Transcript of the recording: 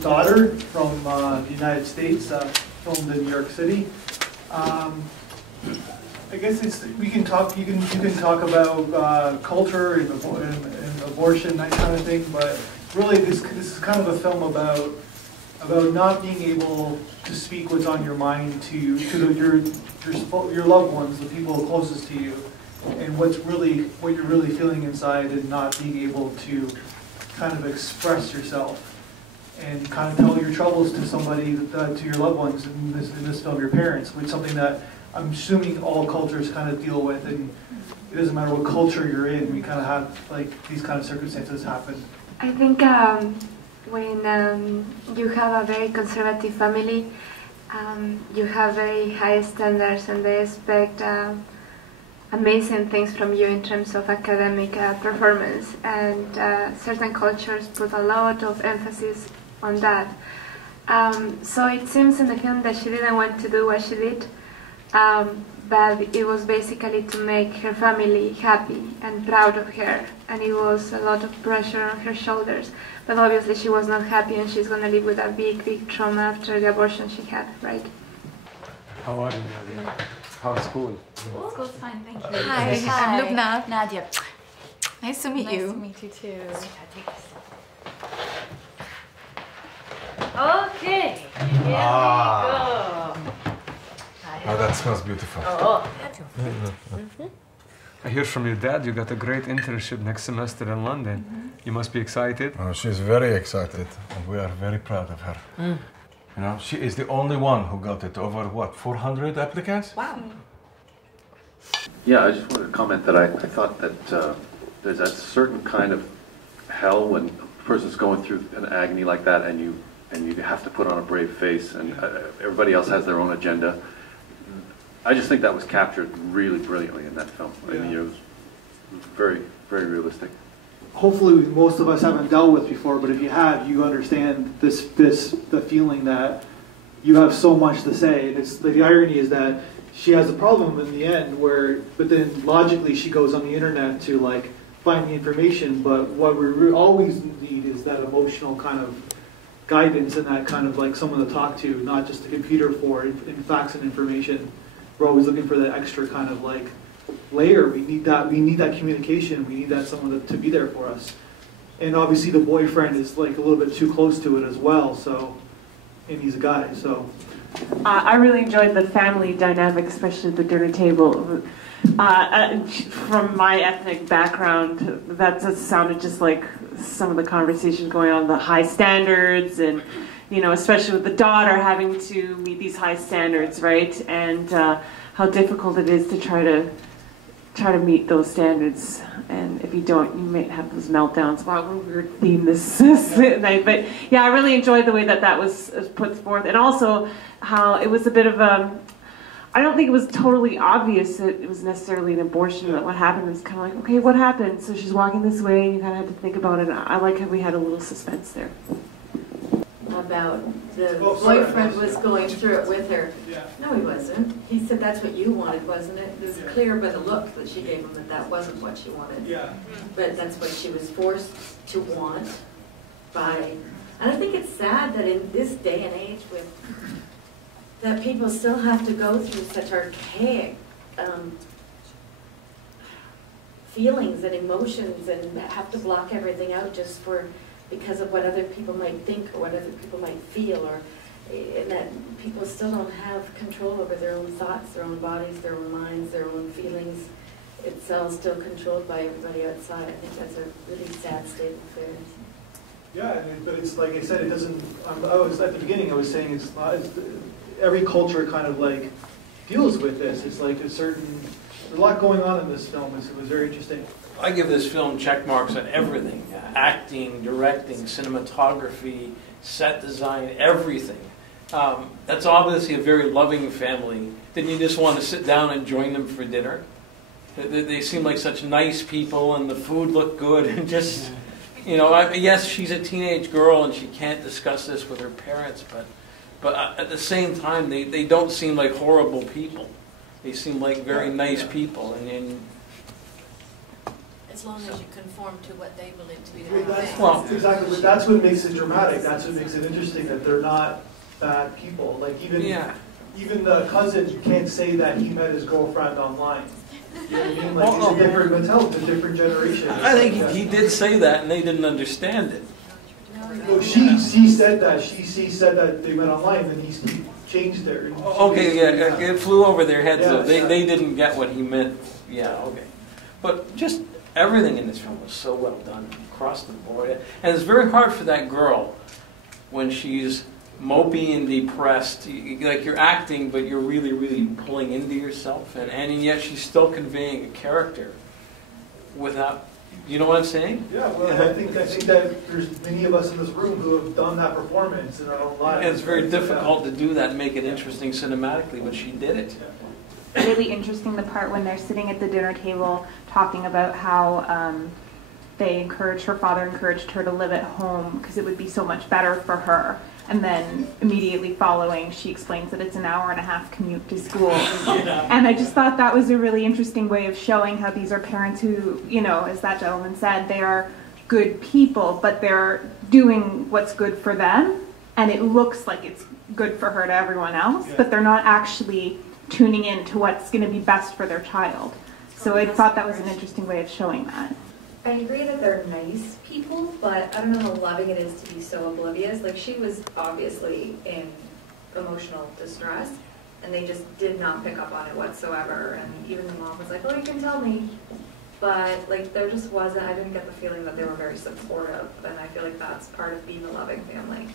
Daughter from the United States, filmed in New York City. I guess we can talk. You can talk about culture and abortion, that kind of thing. But really, this is kind of a film about not being able to speak what's on your mind to your loved ones, the people closest to you, and what you're really feeling inside, and not being able to kind of express yourself and kind of tell your troubles to somebody, to your loved ones, in this film, your parents, which is something that I'm assuming all cultures kind of deal with, and it doesn't matter what culture you're in, we kind of have like these kind of circumstances happen. I think when you have a very conservative family, you have very high standards and they expect amazing things from you in terms of academic performance, and certain cultures put a lot of emphasis on that. So it seems in the film that she didn't want to do what she did, but it was basically to make her family happy and proud of her, and it was a lot of pressure on her shoulders. But obviously she was not happy, and she's going to live with a big trauma after the abortion she had, right? How are you, Nadia? How's school? School's fine, thank you. Hi, I'm Lubna. Nadia. Nice to meet you. Nice to meet you too. Okay, here we go. Oh, that smells beautiful. Oh. I hear from your dad you got a great internship next semester in London. You must be excited. Oh, she's very excited, and we are very proud of her. You know, she is the only one who got it over, what, 400 applicants? Wow. Yeah, I just wanted to comment that I thought that there's a certain kind of hell when a person's going through an agony like that, and you have to put on a brave face, and everybody else has their own agenda. I just think that was captured really brilliantly in that film. I mean, it was very, very realistic. Hopefully most of us haven't dealt with before, but if you have, you understand the feeling that you have so much to say. And it's the irony is that she has a problem in the end but then logically she goes on the internet to like find the information, but what we always need is that emotional kind of guidance and that kind of like someone to talk to, not just a computer for in facts and information. We're always looking for that extra kind of like layer. We need that communication. We need that someone to be there for us. And obviously the boyfriend is like a little bit too close to it as well. So, and he's a guy. So, I really enjoyed the family dynamic, especially at the dinner table. From my ethnic background, that just sounded just like some of the conversations going on, the high standards, and you know, especially with the daughter having to meet these high standards, right? And how difficult it is to try to meet those standards. And if you don't, you might have those meltdowns. Wow, what a weird theme this night. But yeah, I really enjoyed the way that was put forth, and also how it was a bit of a. I don't think it was totally obvious that it was necessarily an abortion. That what happened was kind of like, okay, what happened? So she's walking this way, and you kind of had to think about it. I like how we had a little suspense there. About the boyfriend was going through it with her. Yeah. No, he wasn't. He said that's what you wanted, wasn't it? It was clear by the look that she gave him that that wasn't what she wanted. Yeah. But that's what she was forced to want by. And I think it's sad that in this day and age, that people still have to go through such archaic feelings and emotions, and have to block everything out just because of what other people might think or what other people might feel, and that people still don't have control over their own thoughts, their own bodies, their own minds, their own feelings. It's all still controlled by everybody outside. I think that's a really sad state of affairs. Yeah, but it's like I said, it doesn't. I was at the beginning. I was saying it's not. Every culture kind of like deals with this. It's like there's a lot going on in this film. It was very interesting. I give this film check marks on everything: acting, directing, cinematography, set design, everything. That's obviously a very loving family. Didn't you just want to sit down and join them for dinner? They seem like such nice people, and the food looked good, and just, you know, yes, she's a teenage girl and she can't discuss this with her parents, but at the same time, they don't seem like horrible people. They seem like very nice people, and as long as you conform to what they believe to be the Well, right that's, thing. Well- exactly, but that's what makes it dramatic. That's what makes it interesting, that they're not bad people. Like even the cousin, you can't say that he met his girlfriend online. You know what I mean? Like, it's a different mentality, it's a different generation. I think he did say that, and they didn't understand it. Well, she said that. She said that they met online, and he changed her. Okay, yeah, it flew over their heads. Yeah, Though. They yeah. they didn't get what he meant. Yeah, okay. But just everything in this film was so well done across the board, and it's very hard for that girl when she's mopey and depressed. Like you're acting, but you're really, really pulling into yourself, and yet she's still conveying a character without. You know what I'm saying? Yeah, well, I think that there's many of us in this room who have done that performance in our own lives. And it's very difficult to do that and make it interesting cinematically, but she did it. Really interesting the part when they're sitting at the dinner table talking about how her father encouraged her to live at home because it would be so much better for her. And then immediately following, she explains that it's an 1.5-hour commute to school. And I just thought that was a really interesting way of showing how these are parents who, you know, as that gentleman said, they are good people, but they're doing what's good for them. And it looks like it's good for her to everyone else, but they're not actually tuning in to what's going to be best for their child. So I thought that was an interesting way of showing that. I agree that they're nice people, but I don't know how loving it is to be so oblivious. Like, she was obviously in emotional distress, and they just did not pick up on it whatsoever. And even the mom was like, oh, you can tell me. But, like, there just wasn't, I didn't get the feeling that they were very supportive, and I feel like that's part of being a loving family.